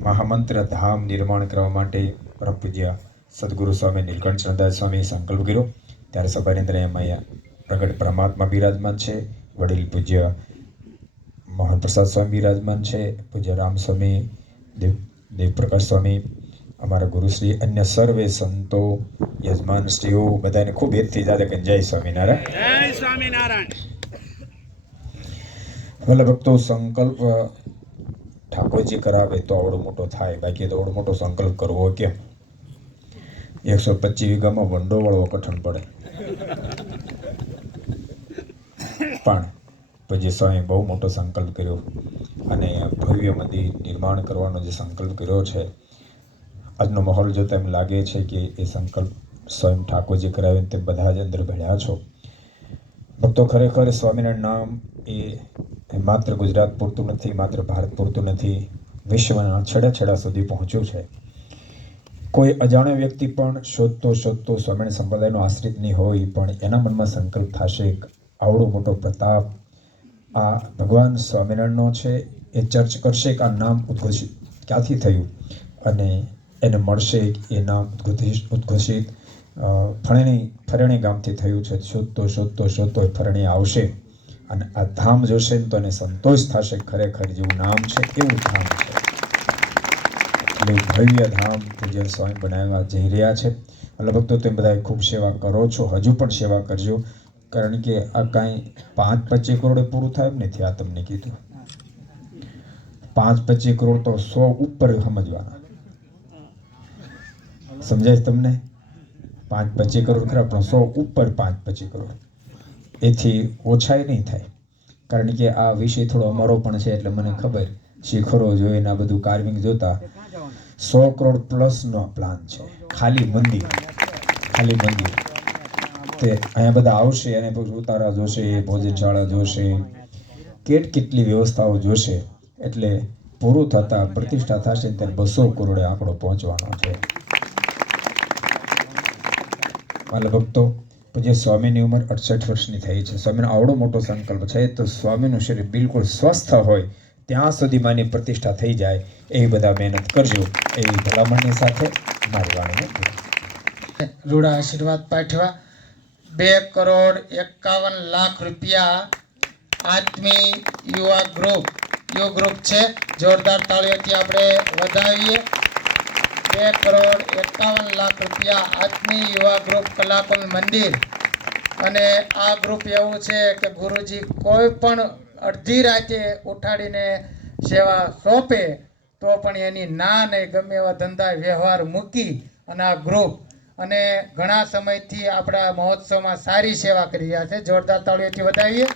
મહામંત્ર ધામ નિર્માણ કરવા માટે પરમ પૂજ્ય સદગુરુ સ્વામી નીલકંઠચંદ્રદાસ સ્વામી સંકલ્પ કર્યો. ત્યારે સભાની એમાં અહીંયા પ્રગટ પરમાત્મા બિરાજમાન છે વડીલ પૂજ્ય મોહન પ્રસાદ સ્વામી બિરાજમાન છે પૂજ્ય રામ સ્વામી દેવ દેવપ્રકાશ સ્વામી અમારા ગુરુશ્રી અન્ય સર્વે સંતો યજમાન શ્રીઓ બધાને ખૂબ હેતથી જાતે કે જય સ્વામિનારાયણ. જય સ્વામિનારાયણ. ભલે ભક્તો સંકલ્પ ઠાકોરજી કરાવે તો આવડો મોટો થાય. બાકી તો આવડો મોટો સંકલ્પ કરવો કેમ? એકસો પચીસ વીઘામાં વંડો વાળવો કઠણ પડે. પણ પછી સ્વામી બહુ મોટો સંકલ્પ કર્યો. અને ભવ્ય મંદિર નિર્માણ કરવાનો જે સંકલ્પ કર્યો છે, આજનો માહોલ જોતા એમ લાગે છે કે એ સંકલ્પ સ્વયં ઠાકોરજી કરાવીને તે બધા જ અંદર ભળ્યા છો. ભક્તો ખરેખર સ્વામિનારાયણ નામ એ માત્ર ગુજરાત પૂરતું નથી, માત્ર ભારત પૂરતું નથી, વિશ્વના છેડા છેડા સુધી પહોંચ્યું છે. કોઈ અજાણ્યો વ્યક્તિ પણ શોધતો શોધતો સ્વામિનારાયણ સંપ્રદાયનો આશ્રિત નહીં હોય, પણ એના મનમાં સંકલ્પ થશે આવડો મોટો પ્રતાપ. આ ભગવાન સ્વામિનારાયણનો છે, એ ચર્ચ કરશે કે આ નામ ઉદ્ઘોષિત, ક્યાંથી થયું? અને એને મળશે એ નામ ઉદ્ઘોષિત ઉદ્ઘોષિત ફરણી ફરણી ગામથી થયું છે. શોધતો શોધતો શોધતો એ ફરણી આવશે. અને આ ધામ જોશે ને તો એને સંતોષ થશે ખરેખર જેવું નામ છે, એવું ધામ છે. ભવ્ય ધામ પૂજ્ય સ્વામી બનાવવા જઈ રહ્યા છે. એટલે ભક્તો તમે બધા ખૂબ સેવા કરો છો, હજુ પણ સેવા કરજો. કારણ કે આ કાંઈ પાંચ પચીસ કરોડે પૂરું થાય એમ નથી, આ તમને કીધું. પાંચ પચીસ કરોડ તો સો ઉપર સમજવાના. સમજાય તમને? પાંચ પચીસ કરોડ ખરા, પણ સો ઉપર પાંચ પચીસ કરોડ. એથી ઓછાય નહીં થાય. કારણ કે આ વિષય થોડો અમારો પણ છે એટલે મને ખબર શિખરો જોઈને આ બધું કાર્વિંગ જોતા સો કરોડ પ્લસનો પ્લાન છે. ખાલી મંદિર. ખાલી મંદિર. તે અહીંયા બધા આવશે અને પછી ઉતારા જોશે, ભોજનશાળા જોશે. કેટ કેટલી વ્યવસ્થાઓ જોશે. એટલે પૂરું થતાં પ્રતિષ્ઠા થશે ત્યારે બસો કરોડે આંકડો પહોંચવાનો છે. મારા ભક્તો પછી સ્વામીની ઉંમર અડસઠ વર્ષની થઈ છે. સ્વામીનો આવડો મોટો સંકલ્પ છે તો સ્વામીનું શરીર બિલકુલ સ્વસ્થ હોય ત્યાં સુધી માની પ્રતિષ્ઠા થઈ જાય એવી બધા મહેનત કરજો. એવી ભલામણની સાથે મારી વાણીને રૂડા આશીર્વાદ પાઠવા. બે કરોડ એકાવન લાખ રૂપિયા આત્મી યુવા ગ્રુપ યુ ગ્રુપ છે. જોરદાર તાળીઓથી આપણે વધાવીએ. બે કરોડ એકાવન લાખ રૂપિયા આત્મી યુવા ગ્રુપ કલાકુંજ મંદિર. અને આ ગ્રુપ એવું છે કે ગુરુજી કોઈ પણ અડધી રાતે ઉઠાડીને સેવા સોંપે, તો પણ એની ના નહીં ગમે એવા ધંધા વ્યવહાર મૂકી અને આ ગ્રુપ અને ઘણા સમયથી આપણા મહોત્સવમાં સારી સેવા કરી રહ્યા છે. જોરદાર તાળીઓથી વધાવીએ.